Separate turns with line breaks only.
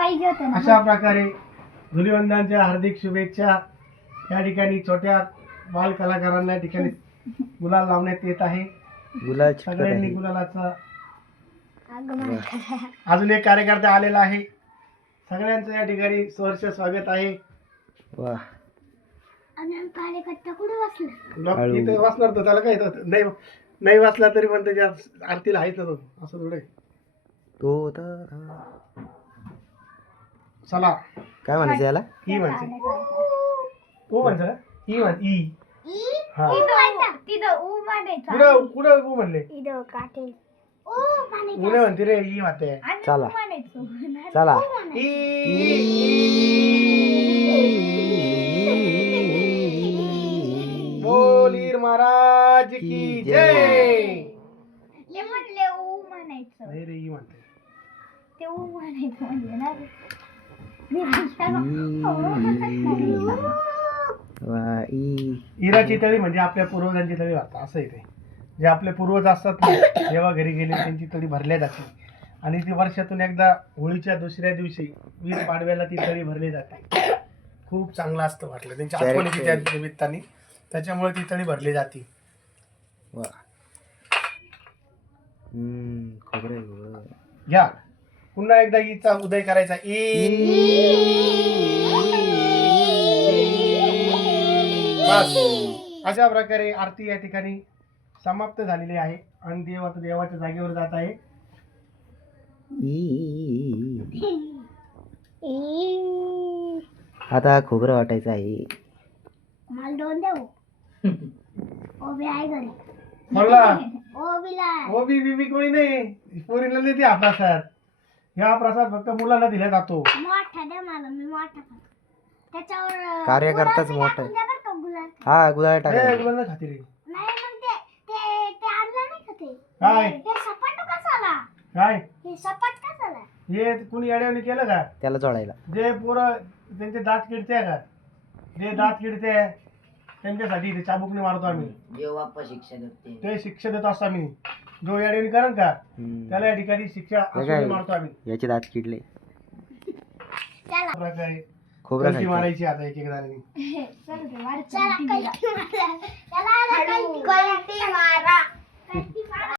पाहिजे होतं ना.
अशा प्रकारे धुलिवंदनाच्या हार्दिक शुभेच्छा. या ठिकाणी छोट्या बाल कलाकारांना या ठिकाणी गुलाल लावण्यात येत आहे.
गुलाल
सगळ्यांनी गुलालाचा.
आगमन करा.
अजून एक कार्यकर्ता आलेला आहे. सगळ्यांचं या ठिकाणी सहर्ष स्वागत आहे.
वा
आणि कार्यकर्ता कुठे बसला?
लोक इथे वाचणार तो, त्याला काय येतं? नाही वाचला तरी पण त्याच्या आरतीला आहेच ना तो. असं थोडं
तो तर
चला.
काय म्हणायचं याला?
ही म्हणते तू म्हणतो ही म्हण ई. हा
तिथं ऊ म्हणायचं.
कुठं कुठं ऊ म्हणले?
इथं काटेल.
उन्हे म्हणते रे ई म्हणते.
चला
म्हणायचं.
चला
बोलीर महाराज की जय.
ले म्हणले ऊ म्हणायचं.
नाही रे ई म्हणते.
ते ऊ म्हणायचं म्हणले ना रे.
वा ई
इराची तळी म्हणजे आपल्या पूर्वजांची तळी वाटतं असं आहे ते. जे आपले पूर्वज असतात ना, जेव्हा घरी गेले त्यांची तळी भरल्या जाते. आणि ती वर्षातून एकदा होळीच्या दुसऱ्या दिवशी वीर पाडव्याला ती तळी भरली जाते. खूप चांगलं असतं वाटलं त्यांची आठवण येते त्या निमित्ताने. त्याच्यामुळे ती तळी भरली जाते.
वा खोबरे
घ्या पुन्हा एकदा ईचा उदय करायचा. बस अशा प्रकारे आरती या ठिकाणी समाप्त झालेली आहे. आणि देव आता देवाच्या जागेवर जात आहे.
आता खोबरं वाटायचं आहे.
मला दोन देऊ. ओबी आहे घरी.
बोला
ओबीला.
ओबी बीबी कोणी नाही. पोरीला देते हा प्रसाद. ह्या प्रसाद फक्त मुलांना दिला जातो.
मोठा द्या मला, मी मोठा खातो. त्याच्यावर
कार्यकर्ताच मोठा आहे.
द्या बरं का गुलाल.
हा गुलाल टाका.
मुलांना खाते रे.
नाही मग ते आणलं नाही का ते?
काय
हे सपाट कसाला?
काय
हे सपाट कसाला?
हे कुणी अडवणी केलं का?
त्याला जोडायला
जे पोरं त्यांचे दात किडते का, जे दात किडते त्यांच्यासाठी ते चाबुकने मारतो आम्ही. ते शिक्षा देतो असतो आम्ही. जो अडवणी करेल का त्याला या ठिकाणी शिक्षा असं मारतो आम्ही.
याचे दात किडले.
प्रकारे
खोबरं
कलटी
खायचं.
मारायची आता एक एक जणांनी.
चला कलटी मारा.